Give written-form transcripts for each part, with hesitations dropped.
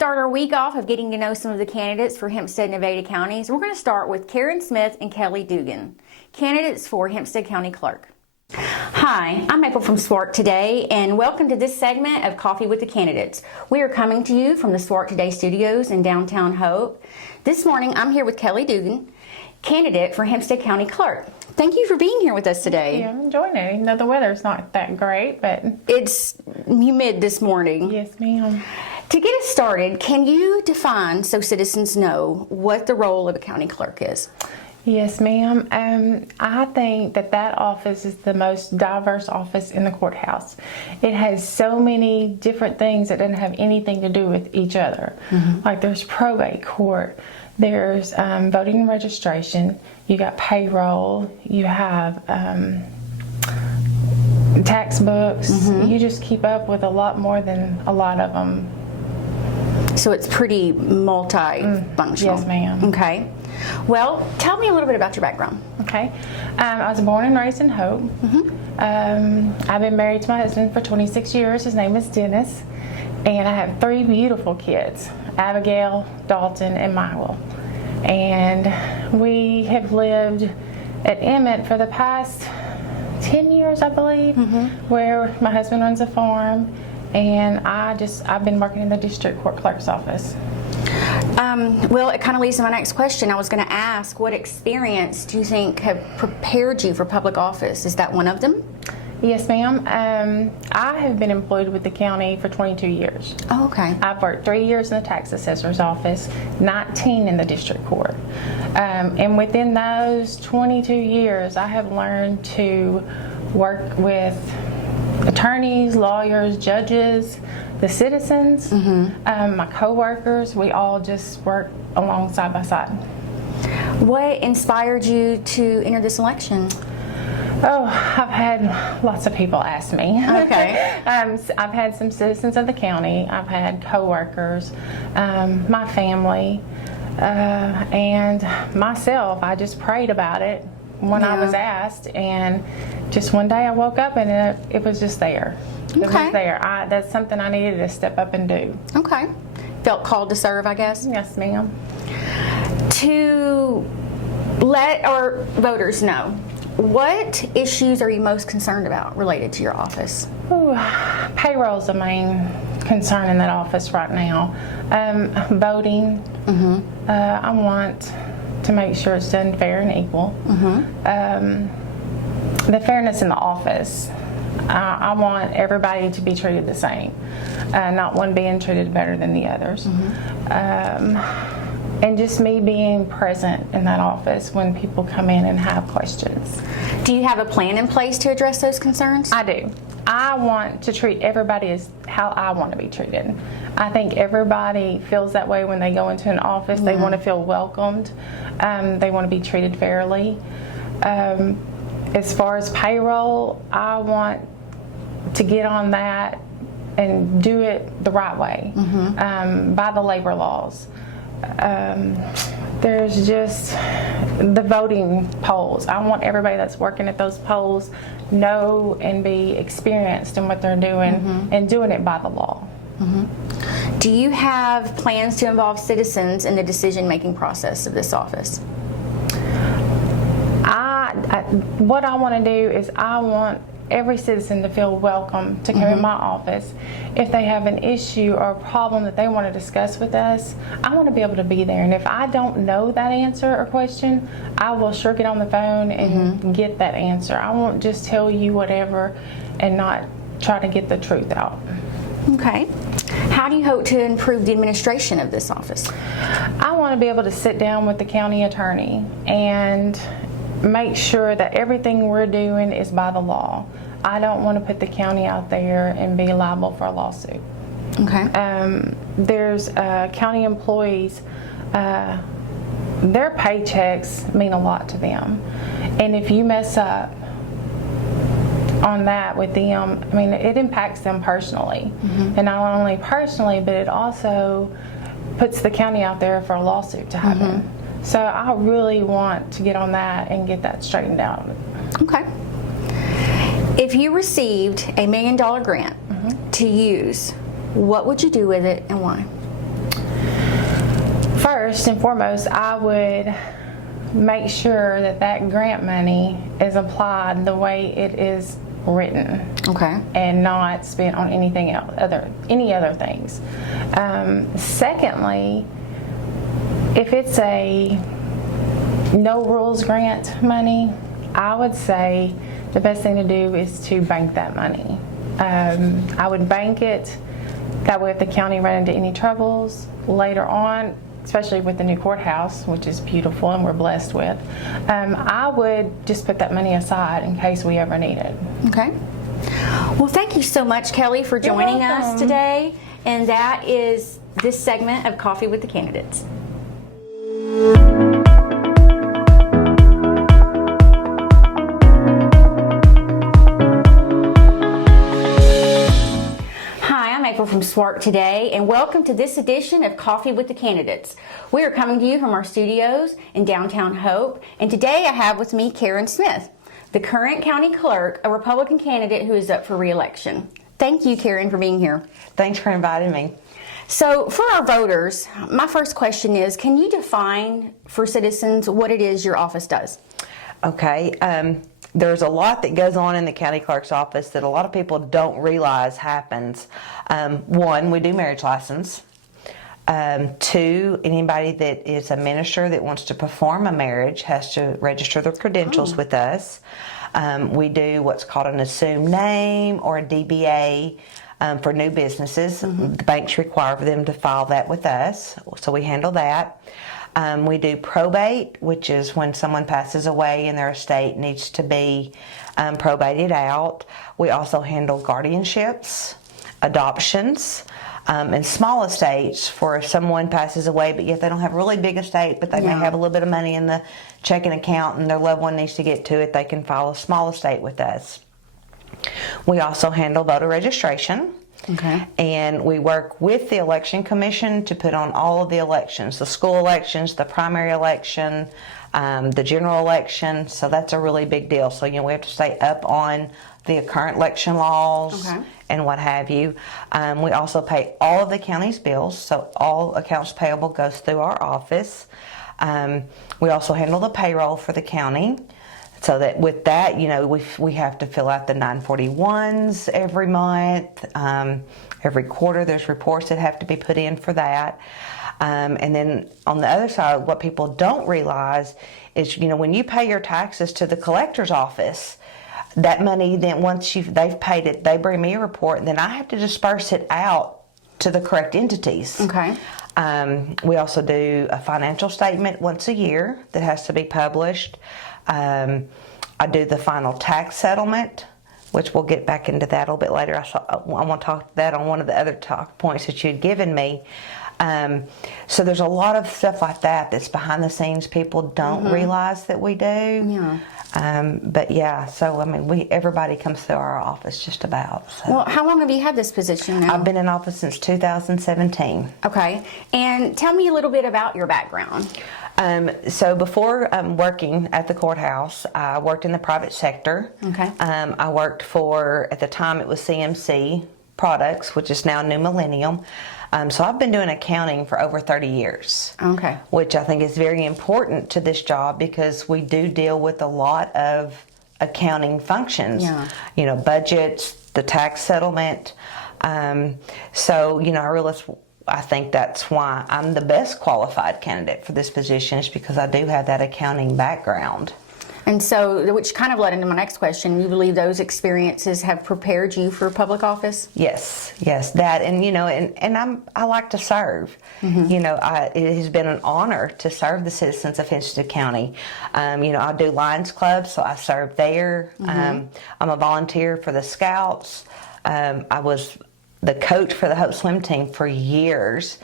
start our week off of getting to know some of the candidates for Hempstead and Nevada counties, we're going to start with Karen Smith and Kelly Dougan, candidates for Hempstead County Clerk. Hi, I'm April from SWART Today, and welcome to this segment of Coffee with the Candidates. We are coming to you from the SWART Today studios in downtown Hope. This morning, I'm here with Kelly Dougan, candidate for Hempstead County Clerk. Thank you for being here with us today. Yeah, I'm enjoying it. Even though the weather's not that great, but it's humid this morning. Yes, ma'am. To get us started, can you define, so citizens know, what the role of a county clerk is? Yes, ma'am. I think that office is the most diverse office in the courthouse. It has so many different things that don't have anything to do with each other. Mm-hmm. Like there's probate court, there's voting and registration, you got payroll, you have tax books. Mm-hmm. You just keep up with a lot more than a lot of them. So it's pretty multi-functional. Yes, ma'am. Okay. Well, tell me a little bit about your background. Okay. I was born and raised in Hope. Mm-hmm. I've been married to my husband for 26 years. His name is Dennis. And I have 3 beautiful kids, Abigail, Dalton, and Milo. And we have lived at Emmett for the past 10 years, I believe, mm-hmm. where my husband runs a farm. And I've been working in the district court clerk's office. Well, it kind of leads to my next question. I was going to ask, what experience do you think have prepared you for public office? Is that one of them? Yes, ma'am. I have been employed with the county for 22 years. Oh, okay. I've worked 3 years in the tax assessor's office, 19 in the district court. And within those 22 years, I have learned to work with attorneys, lawyers, judges, the citizens, mm-hmm. My co-workers. We all just work along side by side. What inspired you to enter this election? Oh, I've had lots of people ask me. Okay. I've had some citizens of the county. I've had co-workers, my family, and myself. I just prayed about it when I was asked, and just one day I woke up and it was just there. It was there. That's something I needed to step up and do. Okay. Felt called to serve, I guess? Yes, ma'am. To let our voters know, what issues are you most concerned about related to your office? Payroll's the main concern in that office right now. Voting. Mm-hmm. I want to make sure it's done fair and equal. Mm-hmm. The fairness in the office. I want everybody to be treated the same, not one being treated better than the others. Mm-hmm. And just me being present in that office when people come in and have questions. Do you have a plan in place to address those concerns? I do. I want to treat everybody as how I want to be treated. I think everybody feels that way when they go into an office. Mm-hmm. They want to feel welcomed. They want to be treated fairly. As far as payroll, I want to get on that and do it the right way, mm-hmm. By the labor laws. There's just the voting polls. I want everybody that's working at those polls know and be experienced in what they're doing, mm-hmm. and doing it by the law. Mm-hmm. Do you have plans to involve citizens in the decision-making process of this office? What I want to do is I want every citizen to feel welcome to come mm-hmm. in my office. If they have an issue or a problem that they want to discuss with us, I want to be able to be there. And if I don't know that answer or question, I will sure get on the phone and mm-hmm. get that answer. I won't just tell you whatever and not try to get the truth out. Okay. How do you hope to improve the administration of this office? I want to be able to sit down with the county attorney and make sure that everything we're doing is by the law. I don't want to put the county out there and be liable for a lawsuit. Okay. There's county employees, their paychecks mean a lot to them. And if you mess up on that with them, I mean, it impacts them personally. Mm-hmm. And not only personally, but it also puts the county out there for a lawsuit to happen. Mm-hmm. So I really want to get on that and get that straightened out. Okay. If you received $1 million grant mm-hmm. to use, what would you do with it and why? first and foremost, I would make sure that that grant money is applied the way it is written. Okay. And not spent on anything else, any other things. Secondly, if it's a no rules grant money, I would say the best thing to do is to bank that money. I would bank it. That way if the county ran into any troubles later on, especially with the new courthouse, which is beautiful and we're blessed with, I would just put that money aside in case we ever need it. Okay. Well, thank you so much, Kelly, for joining us today. And that is this segment of Coffee with the Candidates. From SWART today, and welcome to this edition of Coffee with the Candidates. We are coming to you from our studios in downtown Hope, and today I have with me Karen Smith, the current county clerk, a Republican candidate who is up for re-election. Thank you, Karen, for being here. Thanks for inviting me. So for our voters, my first question is, can you define for citizens what it is your office does? Okay. There's a lot that goes on in the county clerk's office that a lot of people don't realize happens. One, we do marriage license. Two, anybody that is a minister that wants to perform a marriage has to register their credentials with us. We do what's called an assumed name or a DBA for new businesses. The banks require for them to file that with us, so we handle that. We do probate, which is when someone passes away and their estate needs to be probated out. We also handle guardianships, adoptions, and small estates for if someone passes away, but yet they don't have a really big estate, but they may have a little bit of money in the checking account and their loved one needs to get to it, they can file a small estate with us. We also handle voter registration. Okay. And we work with the election commission to put on all of the elections, the school elections, the primary election, the general election. So that's a really big deal. So, we have to stay up on the current election laws and what have you. We also pay all of the county's bills. So all accounts payable goes through our office. We also handle the payroll for the county. So that with that, we have to fill out the 941s every month. Every quarter, there's reports that have to be put in for that. And then on the other side, what people don't realize is, when you pay your taxes to the collector's office, that money, then once they've paid it, they bring me a report, and then I have to disperse it out to the correct entities. Okay. We also do a financial statement once a year that has to be published. I do the final tax settlement, which we'll get back into that a little bit later. I want to talk that on one of the other talk points that you'd given me. So there's a lot of stuff like that that's behind the scenes people don't realize that we do. Yeah. But yeah, so everybody comes through our office just about. So. Well, how long have you had this position now? I've been in office since 2017. Okay. And tell me a little bit about your background. So before working at the courthouse, I worked in the private sector. Okay. I worked for, at the time it was CMC Products, which is now New Millennium. So I've been doing accounting for over 30 years. Okay. Which I think is very important to this job because we do deal with a lot of accounting functions. Yeah. Budgets, the tax settlement. I think that's why I'm the best qualified candidate for this position, is because I do have that accounting background. And so, which kind of led into my next question. You believe those experiences have prepared you for public office? Yes, that, and I like to serve. It has been an honor to serve the citizens of Hempstead County. I do Lions Club, so I serve there. I'm a volunteer for the Scouts. I was the coach for the Hope Swim team for years.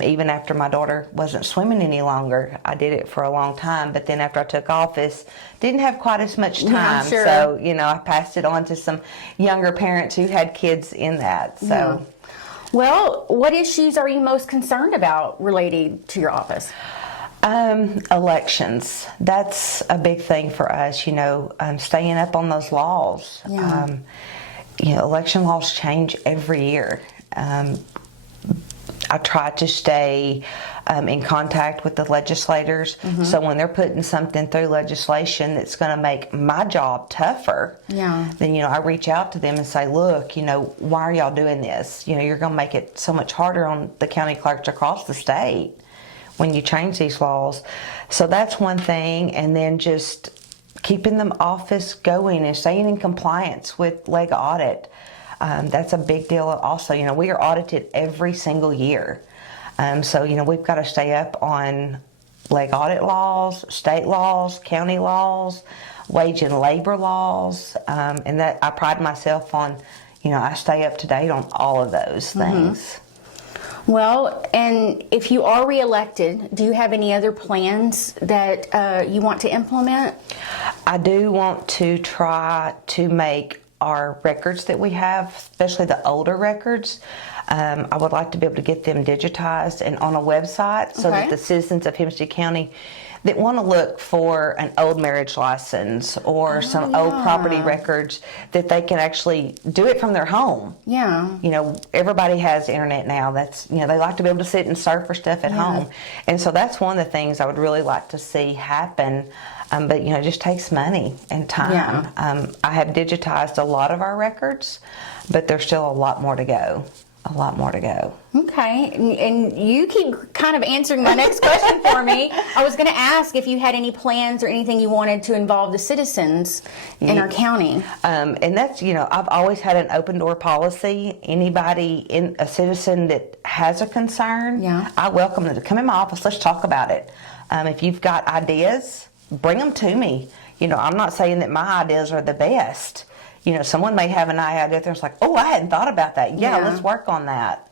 Even after my daughter wasn't swimming any longer, I did it for a long time. But then after I took office, didn't have quite as much time. Yeah, sure. So, I passed it on to some younger parents who had kids in that. So, yeah. Well, what issues are you most concerned about related to your office? Elections. That's a big thing for us, staying up on those laws. Yeah. Election laws change every year. I try to stay in contact with the legislators. So when they're putting something through legislation that's going to make my job tougher, then, I reach out to them and say, look, why are y'all doing this? You're going to make it so much harder on the county clerks across the state when you change these laws. So that's one thing. And then just keeping the office going and staying in compliance with leg audit. That's a big deal also. We are audited every single year. So, we've got to stay up on leg audit laws, state laws, county laws, wage and labor laws. And that I pride myself on, I stay up to date on all of those things. Well, and if you are reelected, do you have any other plans that you want to implement? I do want to try to make our records that we have, especially the older records, I would like to be able to get them digitized and on a website so that the citizens of Hempstead County that want to look for an old marriage license or some old property records, that they can actually do it from their home. Everybody has internet now. That's, they like to be able to sit and surf for stuff at home. And so that's one of the things I would really like to see happen. But, it just takes money and time. I have digitized a lot of our records, but there's still a lot more to go. Okay, and you keep kind of answering my next question for me. I was going to ask if you had any plans or anything you wanted to involve the citizens in our county. And that's, I've always had an open door policy. Anybody, a citizen that has a concern, I welcome them to come in my office. Let's talk about it. If you've got ideas, bring them to me. I'm not saying that my ideas are the best. Someone may have an idea that's like, oh, I hadn't thought about that. Let's work on that.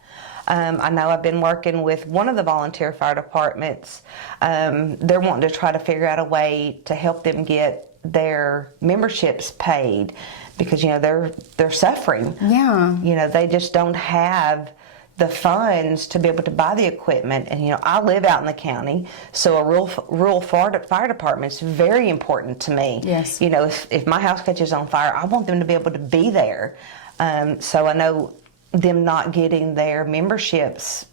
I know I've been working with one of the volunteer fire departments. They're wanting to try to figure out a way to help them get their memberships paid because, they're suffering. They just don't have the funds to be able to buy the equipment. And, I live out in the county, so a rural fire department is very important to me. Yes. If my house catches on fire, I want them to be able to be there. So I know them not getting their memberships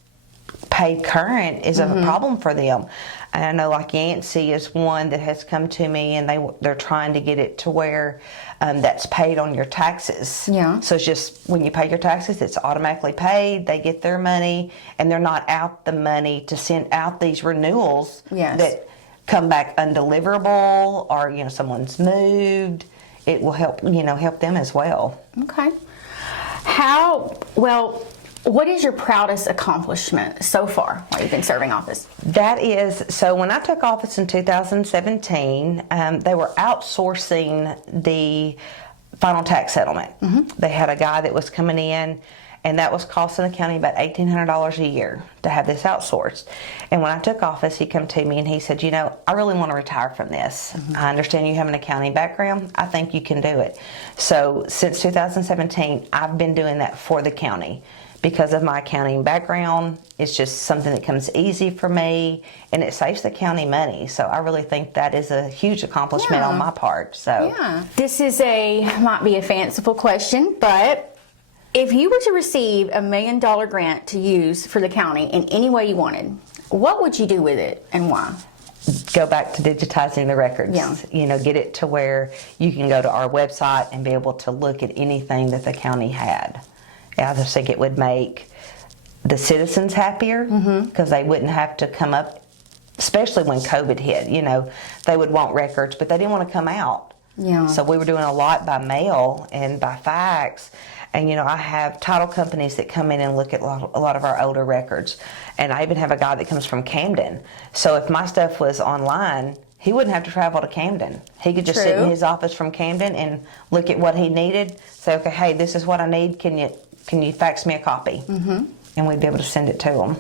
paid current is a problem for them. And I know like Yancey is one that has come to me and they're trying to get it to where that's paid on your taxes. So it's just when you pay your taxes, it's automatically paid. They get their money and they're not out the money to send out these renewals that come back undeliverable or, someone's moved. It will help, help them as well. Okay. What is your proudest accomplishment so far while you've been serving office? So when I took office in 2017, they were outsourcing the final tax settlement. They had a guy that was coming in, and that was costing the county about $1,800 a year to have this outsourced. And when I took office, he came to me and he said, I really want to retire from this. I understand you have an accounting background. I think you can do it. So since 2017, I've been doing that for the county. Because of my accounting background, it's just something that comes easy for me, and it saves the county money. So I really think that is a huge accomplishment on my part. So this might be a fanciful question, but if you were to receive $1 million grant to use for the county in any way you wanted, what would you do with it and why? Go back to digitizing the records. Get it to where you can go to our website and be able to look at anything that the county had. I just think it would make the citizens happier because they wouldn't have to come up, especially when COVID hit. They would want records, but they didn't want to come out. So we were doing a lot by mail and by fax. And, I have title companies that come in and look at a lot of our older records. And I even have a guy that comes from Camden. So if my stuff was online, he wouldn't have to travel to Camden. He could just sit in his office from Camden and look at what he needed. Say, okay, hey, this is what I need. Can you fax me a copy? And we'd be able to send it to them.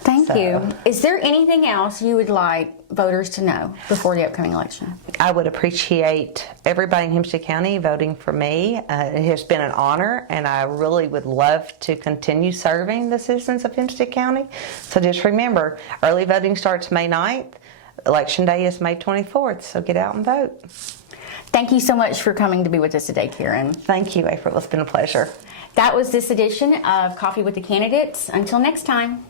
Thank you. Is there anything else you would like voters to know before the upcoming election? I would appreciate everybody in Hempstead County voting for me. It has been an honor, and I really would love to continue serving the citizens of Hempstead County. So just remember, early voting starts May 9th. Election day is May 24th, so get out and vote. Thank you so much for coming to be with us today, Karen. Thank you, April. It's been a pleasure. That was this edition of Coffee with the Candidates. Until next time.